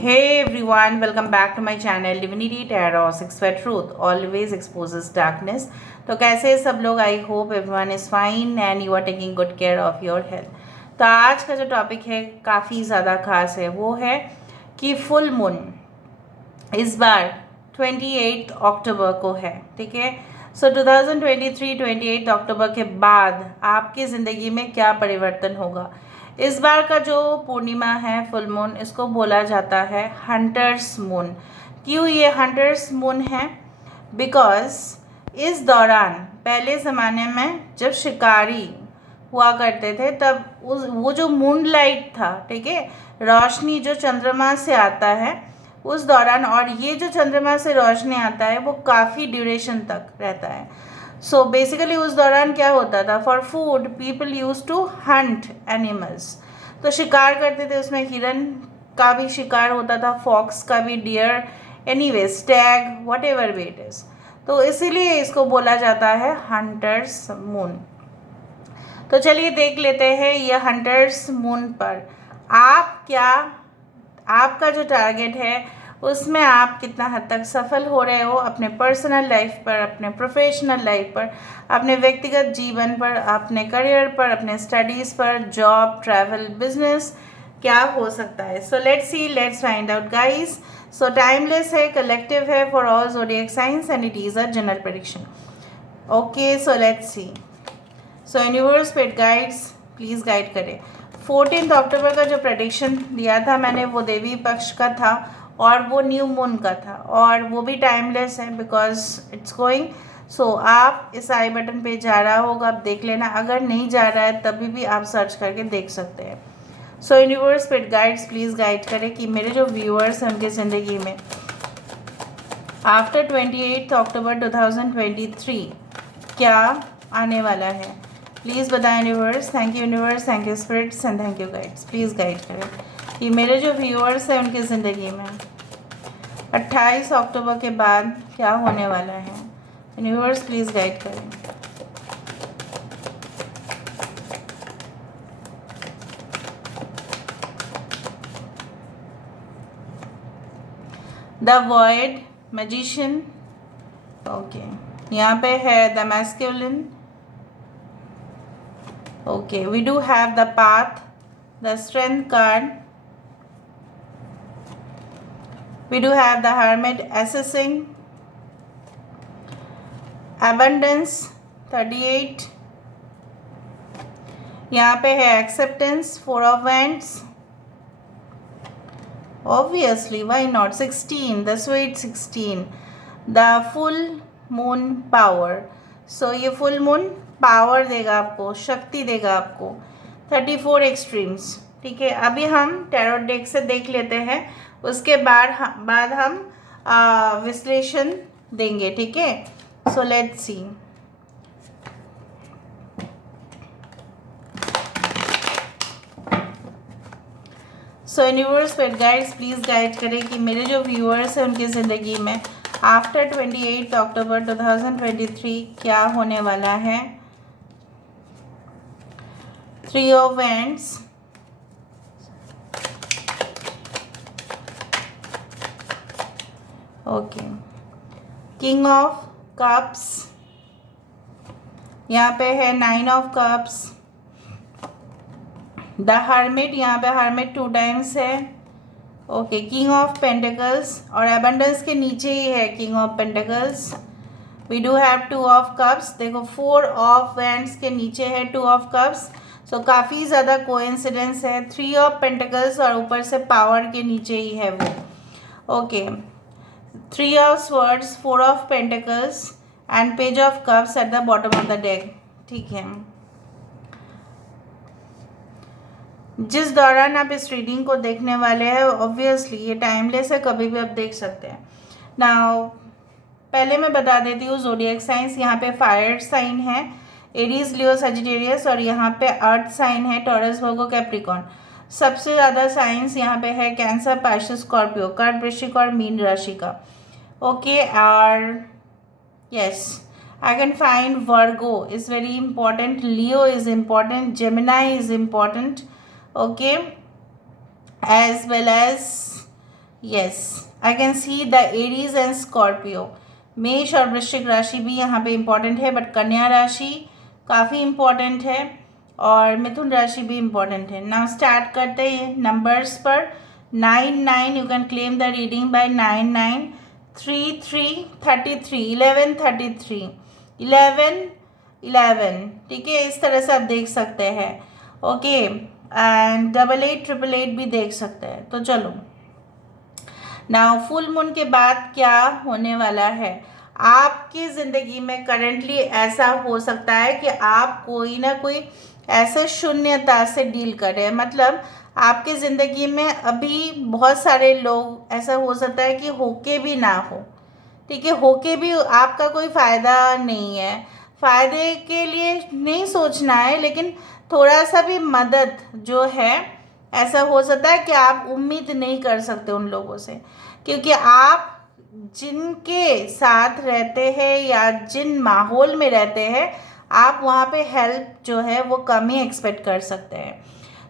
Hey everyone, welcome back to my channel Divinity Tarot 6 Where Truth always exposes darkness। तो कैसे हैं सब लोग? I hope everyone is fine and you are taking good care of your health. तो आज का जो topic है काफ़ी ज़्यादा खास है, वो है कि फुल मून इस बार 28 अक्टूबर को है। ठीक है, सो 2023 28 अक्टूबर के बाद आपकी ज़िंदगी में क्या परिवर्तन होगा। इस बार का जो पूर्णिमा है फुल मून, इसको बोला जाता है हंटर्स मून। क्यों ये हंटर्स मून है? बिकॉज इस दौरान पहले ज़माने में जब शिकारी हुआ करते थे तब वो जो मून लाइट था, ठीक है, रोशनी जो चंद्रमा से आता है उस दौरान, और ये जो चंद्रमा से रोशनी आता है वो काफ़ी ड्यूरेशन तक रहता है। सो बेसिकली उस दौरान क्या होता था, for food people use to hunt animals. तो शिकार करते थे, उसमें हिरन का भी शिकार होता था, फॉक्स का भी, deer, any stag, whatever way it is. तो इसीलिए इसको बोला जाता है हंटर्स मून। तो चलिए देख लेते हैं ये हंटर्स मून पर आपका जो टारगेट है उसमें आप कितना हद तक सफल हो रहे हो अपने पर्सनल लाइफ पर, अपने प्रोफेशनल लाइफ पर, अपने व्यक्तिगत जीवन पर, अपने करियर पर, अपने स्टडीज़ पर, जॉब, ट्रैवल, बिजनेस, क्या हो सकता है। So let's see, let's find out guys. So timeless है, कलेक्टिव है for all zodiac science and it is a general prediction. Okay, so let's see. So universe paid guides please guide करें। 14 अक्टूबर का जो prediction दिया था मैंने वो देवी पक्ष का था और वो न्यू मून का था, और वो भी टाइमलेस है बिकॉज इट्स गोइंग। सो आप इस आई बटन पे जा रहा होगा, आप देख लेना। अगर नहीं जा रहा है तभी भी आप सर्च करके देख सकते हैं। सो universe paid guides please guide करें कि मेरे जो व्यूअर्स हैं उनकी ज़िंदगी में आफ्टर 28 अक्टूबर 2023 क्या आने वाला है। प्लीज़ बताएं universe. Thank you universe, thank you spirits and thank you guides. Please guide करें कि मेरे जो व्यूअर्स हैं उनकी ज़िंदगी में 28 अक्टूबर के बाद क्या होने वाला है। यूनिवर्स प्लीज़ गाइड करें। द वॉइड, मैजिशियन, ओके, यहाँ पे है the masculine. Okay, we do have the path, the strength card. We do have the hermit assessing, abundance 38. यहाँ पे है acceptance, 4 of wands. Obviously, why not? 16, the sweet 16, the full moon power. So ये full moon power देगा आपको, शक्ति देगा आपको। 34 extremes. ठीक है, अभी हम टैरोट डेक से देख लेते हैं, उसके बाद हम विश्लेषण देंगे। ठीक है, so let's see. So universe paid guides please guide करें कि मेरे जो व्यूअर्स हैं उनकी ज़िंदगी में आफ्टर 28 अक्टूबर 2023 क्या होने वाला है। 3 of wands, okay, king of cups, यहाँ पे है 9 ऑफ कप्स, द हर्मिट, यहाँ पे हर्मिट 2 टाइम्स है, ओके, किंग ऑफ पेंटिकल्स, और एबंडेंस के नीचे ही है king of pentacles. We do have 2 of cups, देखो 4 ऑफ वैंड्स के नीचे है 2 ऑफ कप्स। सो काफ़ी ज़्यादा कोइंसिडेंस है। 3 ऑफ पेंटिकल्स और ऊपर से पावर के नीचे ही है वो, okay. 3 of swords, 4 of pentacles and page of cups at the bottom of the deck. ठीक है, जिस दौरान आप इस रीडिंग को देखने वाले हैं ऑब्वियसली ये टाइमलेस है, कभी भी आप देख सकते हैं। नाउ पहले मैं बता देती हूँ ज़ोडिएक साइंस, यहाँ पे फायर साइन है एरीज, लियो, सजिटेरियस, और यहाँ पे अर्थ साइन है टॉरस, वर्गो, कैप्रिकॉर्न। सबसे ज़्यादा साइंस यहाँ पे है कैंसर, पाइसेस, स्कॉर्पियो, कर्क, वृश्चिक और मीन राशि का। ओके, और yes I can find Virgo is very important, Leo is important, Gemini is important, okay, as well as yes, I can see the Aries and Scorpio. मेष और वृश्चिक राशि भी यहाँ पे इम्पॉर्टेंट है, बट कन्या राशि काफ़ी इम्पॉर्टेंट है और मिथुन राशि भी इम्पॉर्टेंट है। नाउ स्टार्ट करते हैं नंबर्स पर। 9 you can claim the reading by 9 3 3 33 11 33 11 11, ठीक है, इस तरह से आप देख सकते हैं। ओके, एंड 88 888 भी देख सकते हैं। तो चलो, नाउ फुल मून के बाद क्या होने वाला है आपकी ज़िंदगी में। करेंटली ऐसा हो सकता है कि आप कोई ना कोई ऐसे शून्यता से डील कर रहे हैं। मतलब आपकी ज़िंदगी में अभी बहुत सारे लोग, ऐसा हो सकता है कि होके भी ना हो, ठीक है, होके भी आपका कोई फ़ायदा नहीं है। फ़ायदे के लिए नहीं सोचना है, लेकिन थोड़ा सा भी मदद जो है, ऐसा हो सकता है कि आप उम्मीद नहीं कर सकते उन लोगों से, क्योंकि आप जिनके साथ रहते हैं या जिन माहौल में रहते हैं, आप वहाँ पे हेल्प जो है वो कम ही एक्सपेक्ट कर सकते हैं।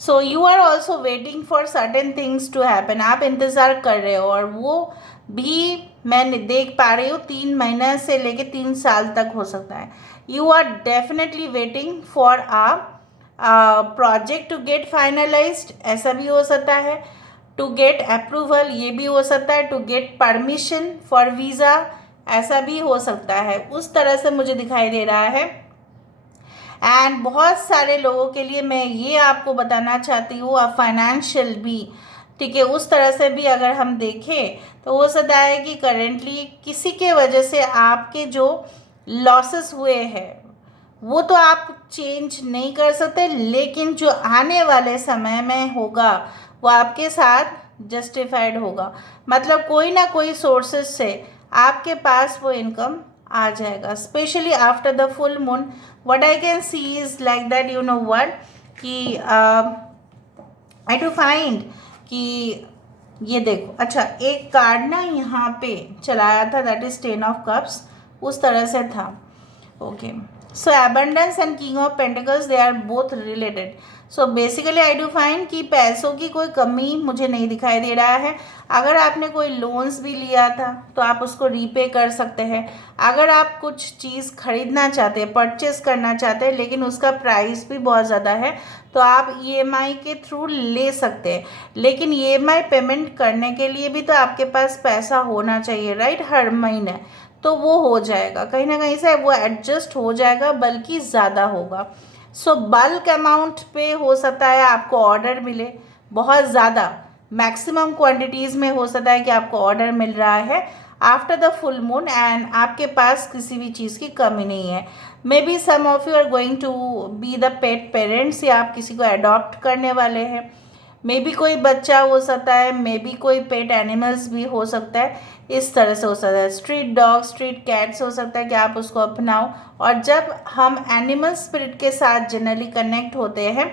So you are also waiting for certain things to happen. आप इंतज़ार कर रहे हो, और वो भी मैं देख पा रही हूँ 3 महीने से लेके 3 साल तक हो सकता है। You are definitely waiting for project to get finalised, ऐसा भी हो सकता है। टू गेट अप्रूवल, ये भी हो सकता है। To get permission for visa, ऐसा भी हो सकता है। उस तरह से मुझे दिखाई दे रहा है। एंड बहुत सारे लोगों के लिए मैं ये आपको बताना चाहती हूँ, अब फाइनेंशियल भी, ठीक है, उस तरह से भी अगर हम देखें तो हो सकता है कि करेंटली किसी के वजह से आपके जो लॉसेस हुए हैं वो तो आप चेंज नहीं कर सकते, लेकिन जो आने वाले समय में होगा वो आपके साथ जस्टिफाइड होगा। मतलब कोई ना कोई सोर्सेज से आपके पास वो इनकम आ जाएगा, specially after the full moon. What I can C is like that, you know what, कि आई टू फाइंड कि ये देखो, अच्छा एक कार्ड ना यहाँ पे चलाया था, दैट इज 10 ऑफ कप्स, उस तरह से था। Okay, so abundance and king of pentacles, they are both related. So basically I do find कि पैसों की कोई कमी मुझे नहीं दिखाई दे रहा है। अगर आपने कोई लोन्स भी लिया था तो आप उसको रीपे कर सकते हैं। अगर आप कुछ चीज़ खरीदना चाहते हैं, परचेस करना चाहते हैं, लेकिन उसका प्राइस भी बहुत ज़्यादा है, तो आप ईएमआई के थ्रू ले सकते हैं। लेकिन ईएमआई पेमेंट करने के लिए भी तो आपके पास पैसा होना चाहिए, राइट, हर महीने। तो वो हो जाएगा, कहीं ना कहीं से वो एडजस्ट हो जाएगा, बल्कि ज़्यादा होगा। सो बल्क अमाउंट पे हो सकता है आपको ऑर्डर मिले बहुत ज़्यादा, मैक्सिमम क्वांटिटीज़ में हो सकता है कि आपको ऑर्डर मिल रहा है after the full moon, and आपके पास किसी भी चीज़ की कमी नहीं है। Maybe some of you are going to be the pet parents, या आप किसी को अडॉप्ट करने वाले हैं। मे बी कोई बच्चा हो सकता है, मे बी कोई पेट एनिमल्स भी हो सकता है, इस तरह से हो सकता है। स्ट्रीट डॉग, स्ट्रीट कैट्स हो सकता है कि आप उसको अपनाओ। और जब हम एनिमल स्पिरिट के साथ जनरली कनेक्ट होते हैं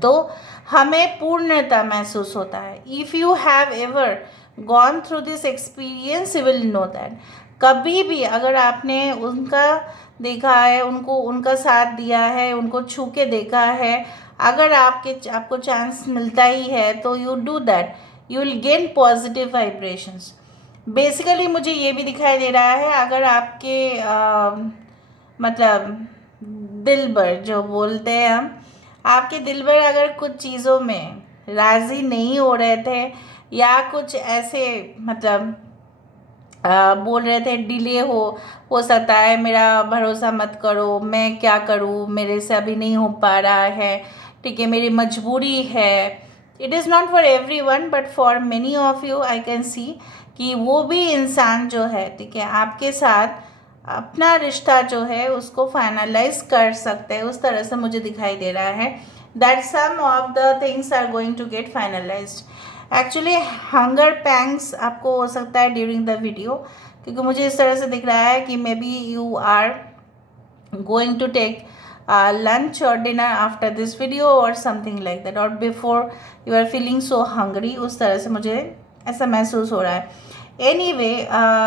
तो हमें पूर्णता महसूस होता है। If you have ever gone through this experience you will know that. कभी भी अगर आपने उनका देखा है, उनको उनका साथ दिया है, उनको छू के देखा है, अगर आपको चांस मिलता ही है तो you do that, you will gain positive vibrations. Basically मुझे ये भी दिखाई दे रहा है, अगर आपके मतलब दिलबर जो बोलते हैं हम, आपके दिलबर अगर कुछ चीज़ों में राज़ी नहीं हो रहे थे, या कुछ ऐसे मतलब बोल रहे थे डिले हो सकता है, मेरा भरोसा मत करो, मैं क्या करूँ, मेरे से अभी नहीं हो पा रहा है, ठीक है, मेरी मजबूरी है। It is not for every one but for many of you I can सी कि वो भी इंसान जो है, ठीक है, आपके साथ अपना रिश्ता जो है उसको फाइनलाइज कर सकते हैं, उस तरह से मुझे दिखाई दे रहा है। That some of the things are going to get finalised. Actually hunger pangs आपको हो सकता है ड्यूरिंग द वीडियो, क्योंकि मुझे इस तरह से दिख रहा है कि maybe you are going to take lunch or dinner after this video or something like that, or before you are feeling so hungry, उस तरह से मुझे ऐसा महसूस हो रहा है। Anyway,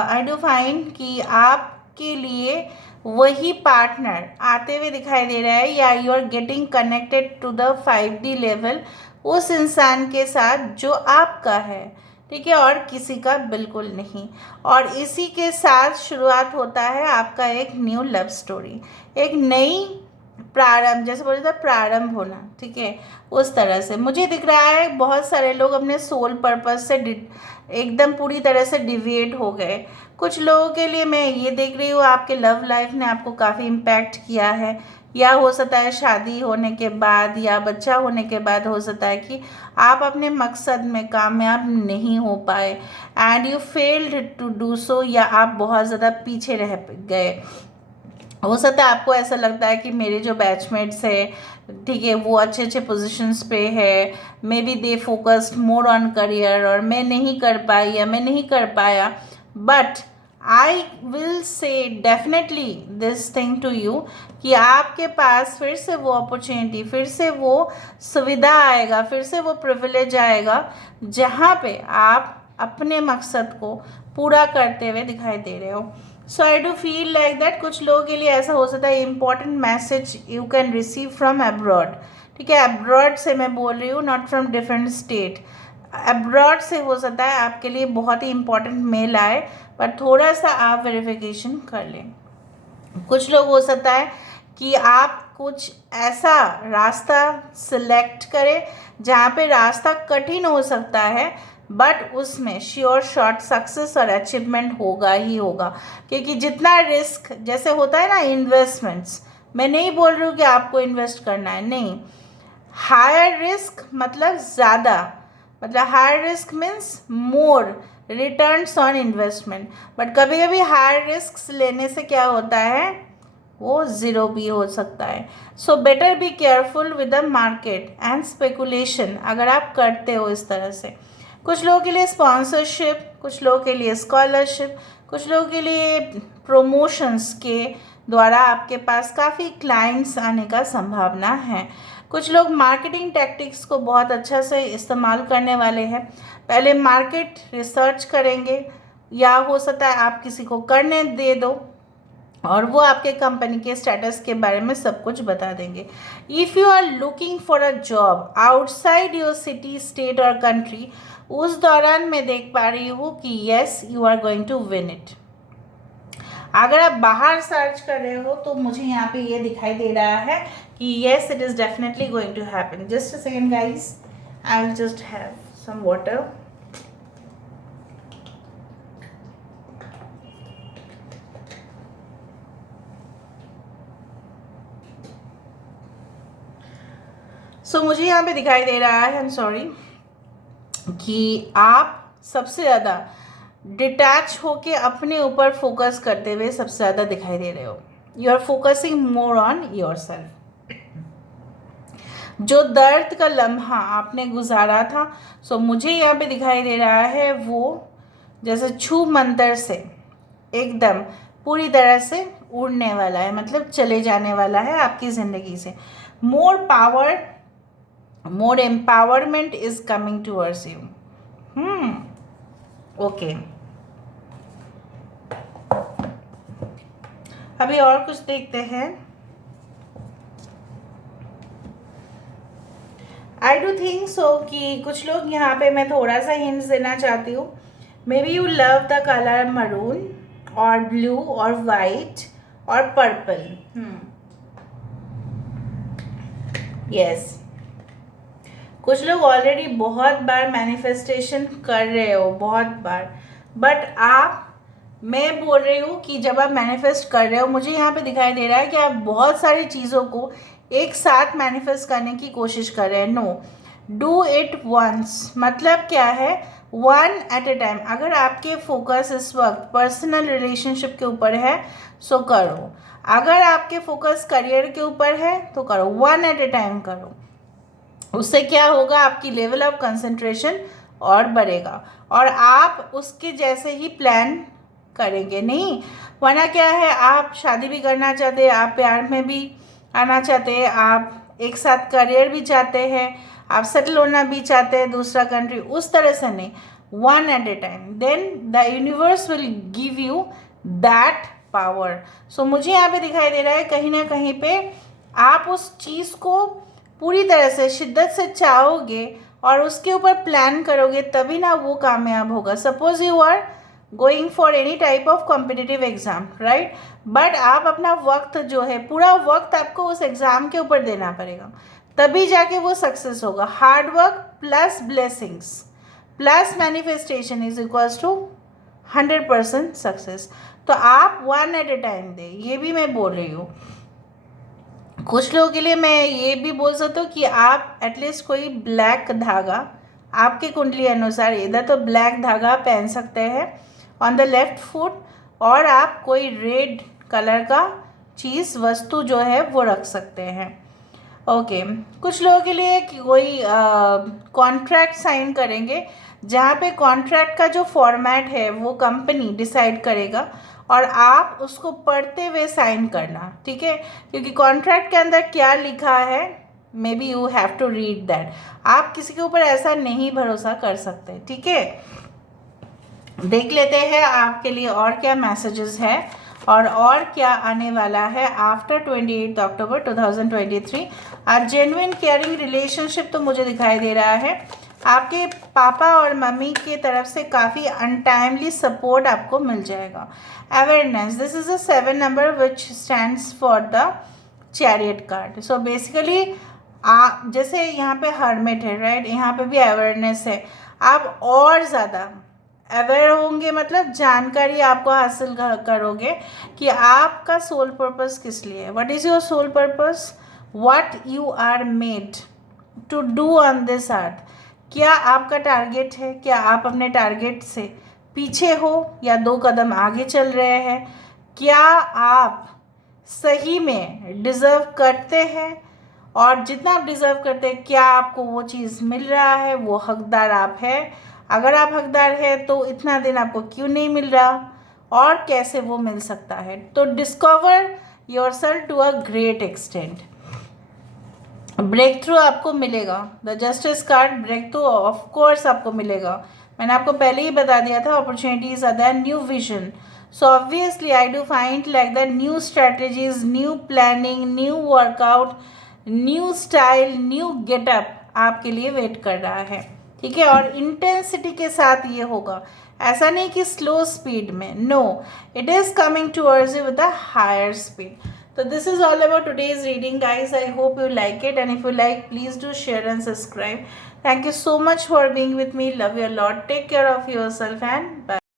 I do find कि आपके लिए वही पार्टनर आते हुए दिखाई दे रहा है, या you are getting connected to the 5D level उस इंसान के साथ जो आपका है, ठीक है, और किसी का बिल्कुल नहीं। और इसी के साथ शुरुआत होता है आपका एक न्यू लव स्टोरी, एक नई प्रारंभ, जैसे बोलते हैं प्रारंभ होना, ठीक है, उस तरह से मुझे दिख रहा है। बहुत सारे लोग अपने सोल पर्पस से एकदम पूरी तरह से डिविएट हो गए। कुछ लोगों के लिए मैं ये देख रही हूँ आपके लव लाइफ ने आपको काफ़ी इम्पैक्ट किया है, या हो सकता है शादी होने के बाद या बच्चा होने के बाद हो सकता है कि आप अपने मकसद में कामयाब नहीं हो पाए and you failed to do so, या आप बहुत ज़्यादा पीछे रह गए। हो सकता है आपको ऐसा लगता है कि मेरे जो बैचमेट्स है, ठीक है, वो अच्छे अच्छे पोजीशंस पे है, may be they focused more on career, और मैं नहीं कर पाई या मैं नहीं कर पाया। But I will say definitely this thing to you कि आपके पास फिर से वो अपॉर्चुनिटी, फिर से वो सुविधा आएगा, फिर से वो प्रिविलेज आएगा जहाँ पे आप अपने मकसद को पूरा करते हुए दिखाई दे रहे हो। So I do feel like that कुछ लोगों के लिए ऐसा हो सकता है important message you can receive from abroad, ठीक है, अब्रॉड से मैं बोल रही हूँ, not from different state. Abroad से हो सकता है आपके लिए बहुत ही इंपॉर्टेंट मेल आए, पर थोड़ा सा आप वेरिफिकेशन कर लें। कुछ लोग हो सकता है कि आप कुछ ऐसा रास्ता सिलेक्ट करें जहाँ पे रास्ता कठिन हो सकता है, बट उसमें श्योर शॉट सक्सेस और अचीवमेंट होगा ही होगा। क्योंकि जितना रिस्क जैसे होता है ना इन्वेस्टमेंट्स, मैं नहीं बोल रही हूँ कि आपको इन्वेस्ट करना है, नहीं, हायर रिस्क मतलब ज़्यादा, मतलब higher risk means more returns on investment. But कभी कभी हायर रिस्क लेने से क्या होता है, वो ज़ीरो भी हो सकता है। So better be careful with the market and speculation अगर आप करते हो इस तरह से। कुछ लोगों के लिए स्पॉन्सरशिप, कुछ लोगों के लिए स्कॉलरशिप, कुछ लोगों के लिए प्रमोशंस के द्वारा आपके पास काफ़ी क्लाइंट्स आने का संभावना है। कुछ लोग मार्केटिंग टैक्टिक्स को बहुत अच्छा से इस्तेमाल करने वाले हैं। पहले मार्केट रिसर्च करेंगे, या हो सकता है आप किसी को करने दे दो और वो आपके कंपनी के स्टेटस के बारे में सब कुछ बता देंगे। If you are looking for a job outside your city, state or country, उस दौरान मैं देख पा रही हूँ कि yes you are going to win it. अगर आप बाहर सर्च कर रहे हो तो मुझे यहाँ पे ये दिखाई दे रहा है कि yes it is definitely going to happen. Just a second guys, I will just have some water. So मुझे यहाँ पे दिखाई दे रहा है, आई एम सॉरी, कि आप सबसे ज़्यादा डिटैच होके अपने ऊपर फोकस करते हुए सबसे ज़्यादा दिखाई दे रहे हो। You are focusing more on yourself. जो दर्द का लम्हा आपने गुजारा था, सो मुझे यहाँ पे दिखाई दे रहा है वो जैसे छू मंतर से एकदम पूरी तरह से उड़ने वाला है, मतलब चले जाने वाला है आपकी ज़िंदगी से। More power, more empowerment is coming towards you. Okay, अभी और कुछ देखते हैं। आई डू थिंक सो कि कुछ लोग यहाँ पे मैं थोड़ा सा हिंट्स देना चाहती हूँ। May be you love the colour maroon और ब्लू और वाइट और पर्पल। यस, कुछ लोग ऑलरेडी बहुत बार मैनिफेस्टेशन कर रहे हो, बहुत बार, बट आप, मैं बोल रही हूँ कि जब आप मैनिफेस्ट कर रहे हो, मुझे यहाँ पे दिखाई दे रहा है कि आप बहुत सारी चीज़ों को एक साथ मैनिफेस्ट करने की कोशिश कर रहे हैं। नो, डू इट वंस, मतलब क्या है, वन एट ए टाइम। अगर आपके फोकस इस वक्त पर्सनल रिलेशनशिप के ऊपर है सो करो, अगर आपके फोकस करियर के ऊपर है तो करो, वन एट ए टाइम करो। उससे क्या होगा, आपकी लेवल ऑफ कंसंट्रेशन और बढ़ेगा और आप उसके जैसे ही प्लान करेंगे। नहीं, वरना क्या है, आप शादी भी करना चाहते हैं, आप प्यार में भी आना चाहते हैं, आप एक साथ करियर भी चाहते हैं, आप सेटल होना भी चाहते हैं दूसरा कंट्री, उस तरह से नहीं, one at a time, then the universe will give you that power. So मुझे यहाँ पे दिखाई दे रहा है कहीं ना कहीं पे आप उस चीज़ को पूरी तरह से शिद्दत से चाहोगे और उसके ऊपर प्लान करोगे तभी ना वो कामयाब होगा। Suppose you are going for any type of competitive exam, right, but आप अपना वक्त जो है, पूरा वक्त आपको उस एग्ज़ाम के ऊपर देना पड़ेगा, तभी जाके वो सक्सेस होगा। Hard work plus blessings plus manifestation is equals to 100% success. तो आप वन एट ए टाइम दे, ये भी मैं बोल रही हूँ। कुछ लोगों के लिए मैं ये भी बोल सकता हूँ कि आप एटलीस्ट कोई ब्लैक धागा आपके कुंडली अनुसार, इधर तो ब्लैक धागा पहन सकते हैं ऑन द लेफ्ट फुट, और आप कोई रेड कलर का चीज़ वस्तु जो है वो रख सकते हैं। ओके कुछ लोगों के लिए कोई कॉन्ट्रैक्ट साइन करेंगे, जहाँ पे कॉन्ट्रैक्ट का जो फॉर्मेट है वो कंपनी डिसाइड करेगा और आप उसको पढ़ते हुए साइन करना, ठीक है, क्योंकि कॉन्ट्रैक्ट के अंदर क्या लिखा है maybe you have to read that. आप किसी के ऊपर ऐसा नहीं भरोसा कर सकते, ठीक है। देख लेते हैं आपके लिए और क्या मैसेजेस है और क्या आने वाला है आफ्टर 28 अक्टूबर 2023। आप जेन्युइन केयरिंग रिलेशनशिप तो मुझे दिखाई दे रहा है। आपके पापा और मम्मी की तरफ से काफ़ी अनटाइमली सपोर्ट आपको मिल जाएगा। Awareness, this is a 7 number which stands for the chariot card. So basically आप जैसे यहाँ पे हर्मिट है, राइट, यहाँ पे भी अवेयरनेस है। आप और ज़्यादा अवेयर होंगे, मतलब जानकारी आपको हासिल करोगे कि आपका सोल पर्पस किस लिए है। What is your soul purpose, what you are made to do on this earth. क्या आपका टारगेट है, क्या आप अपने टारगेट से पीछे हो या 2 कदम आगे चल रहे हैं, क्या आप सही में डिज़र्व करते हैं, और जितना आप डिज़र्व करते हैं क्या आपको वो चीज़ मिल रहा है, वो हकदार आप है। अगर आप हकदार है तो इतना दिन आपको क्यों नहीं मिल रहा और कैसे वो मिल सकता है। तो discover yourself to a great extent. Breakthrough आपको मिलेगा, the justice card breakthrough of course आपको मिलेगा। मैंने आपको पहले ही बता दिया था, opportunities are that, new vision. So obviously I do find like that new strategies, new planning, new workout, new style, new getup आपके लिए वेट कर रहा है, ठीक है। और इंटेंसिटी के साथ ये होगा, ऐसा नहीं कि स्लो स्पीड में, no, it is coming towards you with a higher speed. So this is all about today's reading, guys. I hope you like it, and if you like, please do share and subscribe. Thank you so much for being with me. Love you a lot. Take care of yourself and bye.